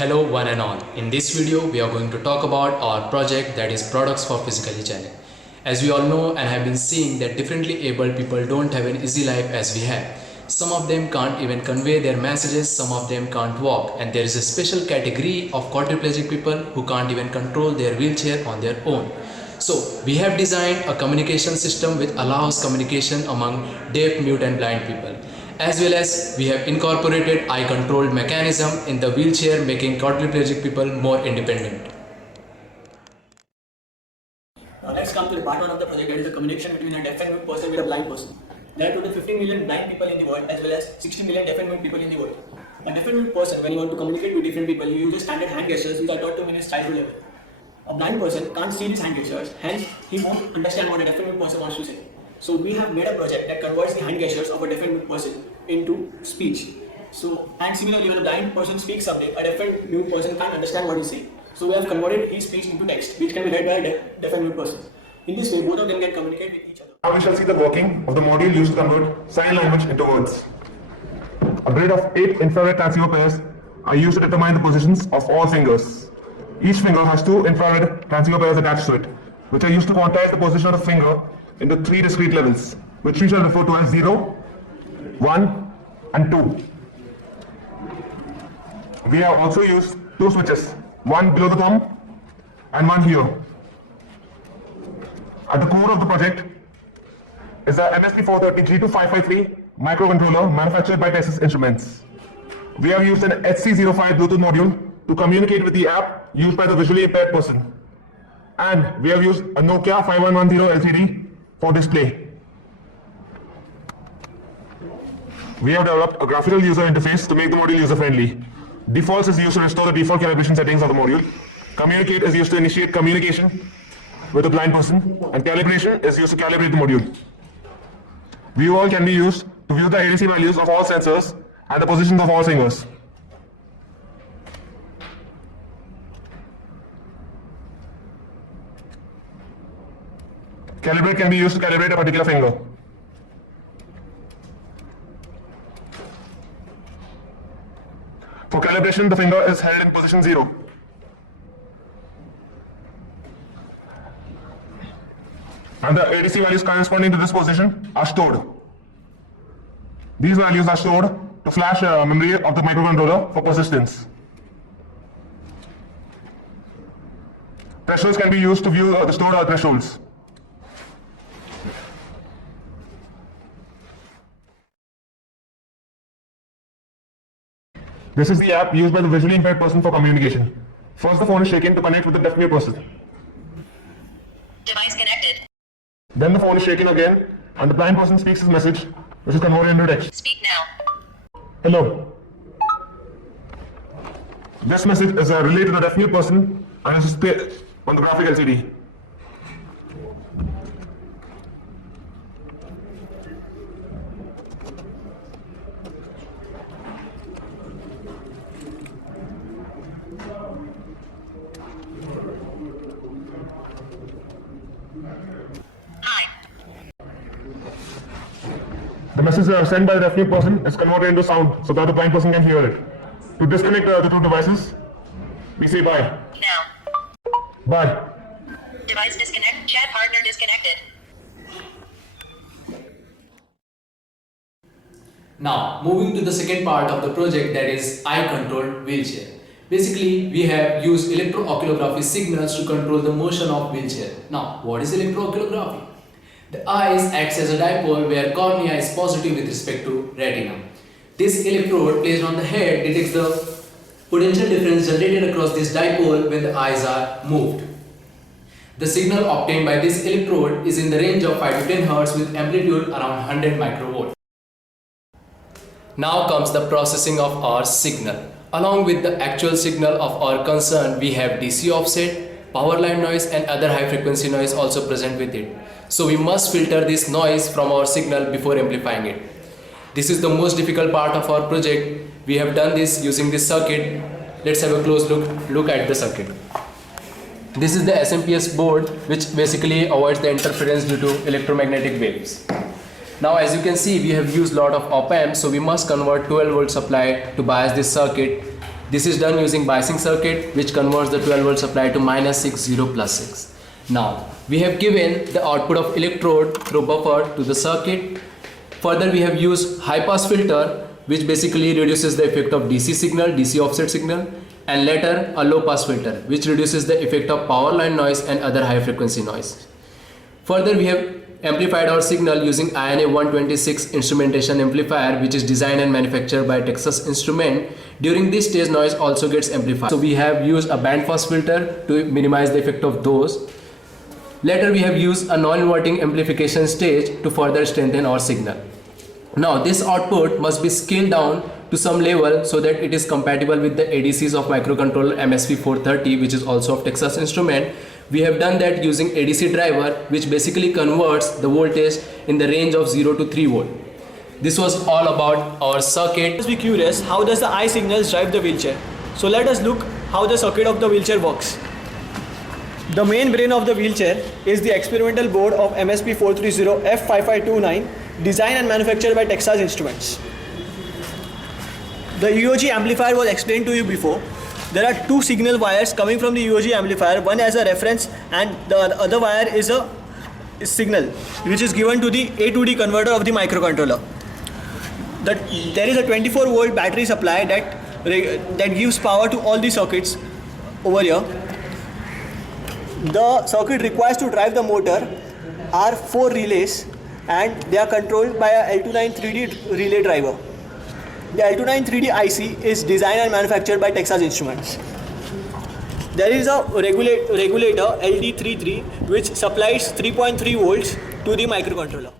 Hello one and all. In this video we are going to talk about our project that is products for physically challenged. As we all know and have been seeing that differently abled people don't have an easy life as we have. Some of them can't even convey their messages, some of them can't walk, and there is a special category of quadriplegic people who can't even control their wheelchair on their own. So we have designed a communication system which allows communication among deaf, mute and blind people. As well as we have incorporated eye controlled mechanism in the wheelchair, making quadriplegic people more independent. Now let's come to the part one of the project, that is the communication between a deaf and mute person with a blind person. There are total 15 million blind people in the world as well as 60 million deaf and mute people in the world. A deaf and mute person, when you want to communicate with different people, you use standard hand gestures which are taught to him in his childhood level. A blind person can't see these hand gestures, hence he won't understand what a deaf and mute person wants to say. So we have made a project that converts the hand gestures of a deaf and mute person into speech. And similarly, when a blind person speaks something, a deaf and mute person can't understand what he says. So we have converted his speech into text, which can be read by a deaf and mute person. In this way, both of them can communicate with each other. Now we shall see the working of the module used to convert sign language into words. A grid of 8 infrared transceiver pairs are used to determine the positions of all fingers. Each finger has 2 infrared transceiver pairs attached to it, which are used to quantize the position of the finger into 3 discrete levels, which we shall refer to as 0, 1 and 2. We have also used 2 switches, one below the thumb and one here. At the core of the project is the MSP430 G2553 microcontroller manufactured by Texas Instruments. We have used an HC05 Bluetooth module to communicate with the app used by the visually impaired person. And we have used a Nokia 5110 LCD for display. We have developed a graphical user interface to make the module user-friendly. Defaults is used to restore the default calibration settings of the module. Communicate is used to initiate communication with a blind person, and calibration is used to calibrate the module. View all can be used to view the ADC values of all sensors and the positions of all fingers. Calibrate can be used to calibrate a particular finger. For calibration, the finger is held in position 0. And the ADC values corresponding to this position are stored. These values are stored to flash memory of the microcontroller for persistence. Thresholds can be used to view the stored thresholds. This is the app used by the visually impaired person for communication. First, the phone is shaken to connect with the deaf-mute person. Device connected. Then the phone is shaken again, and the blind person speaks his message, which is converted into text. Speak now. Hello. This message is relayed to the deaf-mute person and is displayed on the graphic LCD. The message sent by the deaf-mute person is converted into sound so that the blind person can hear it. To disconnect the 2 devices, we say bye. Now. Bye. Device disconnect. Chat partner disconnected. Now moving to the second part of the project, that is eye controlled wheelchair. Basically we have used electrooculography signals to control the motion of wheelchair. Now what is electrooculography? The eyes acts as a dipole where cornea is positive with respect to retina. This electrode placed on the head detects the potential difference generated across this dipole when the eyes are moved. The signal obtained by this electrode is in the range of 5 to 10 Hz with amplitude around 100 microvolt. Now comes the processing of our signal. Along with the actual signal of our concern, we have DC offset, power line noise and other high frequency noise also present with it. So we must filter this noise from our signal before amplifying it. This is the most difficult part of our project. We have done this using this circuit. Let's have a close look at the circuit. This is the SMPS board, which basically avoids the interference due to electromagnetic waves. Now as you can see, we have used lot of op amps, so we must convert 12 volt supply to bias this circuit This is done using biasing circuit, which converts the 12 volt supply to -6 0 plus 6. Now we have given the output of electrode through buffer to the circuit. Further, we have used high pass filter, which basically reduces the effect of DC signal, DC offset signal, and later a low pass filter, which reduces the effect of power line noise and other high frequency noise. Further, we have amplified our signal using INA 126 instrumentation amplifier, which is designed and manufactured by Texas Instruments. During this stage, noise also gets amplified. So we have used a band pass filter to minimize the effect of those. Later, we have used a non-inverting amplification stage to further strengthen our signal. Now this output must be scaled down to some level so that it is compatible with the ADCs of microcontroller MSP430, which is also of Texas Instruments. We have done that using ADC driver, which basically converts the voltage in the range of 0 to 3 volt. This was all about our circuit. Let's be curious, how does the I signals drive the wheelchair? So let us look how the circuit of the wheelchair works. The main brain of the wheelchair is the experimental board of MSP430 F5529, designed and manufactured by Texas Instruments. The UOG amplifier was explained to you before. There are two signal wires coming from the UOG amplifier, one as a reference and the other wire is a signal which is given to the A to D converter of the microcontroller. There is a 24 volt battery supply that gives power to all the circuits over here. The circuit requires to drive the motor are 4 relays and they are controlled by a L293D relay driver. The L293D IC is designed and manufactured by Texas Instruments. There is a regulator LD33 which supplies 3.3 volts to the microcontroller.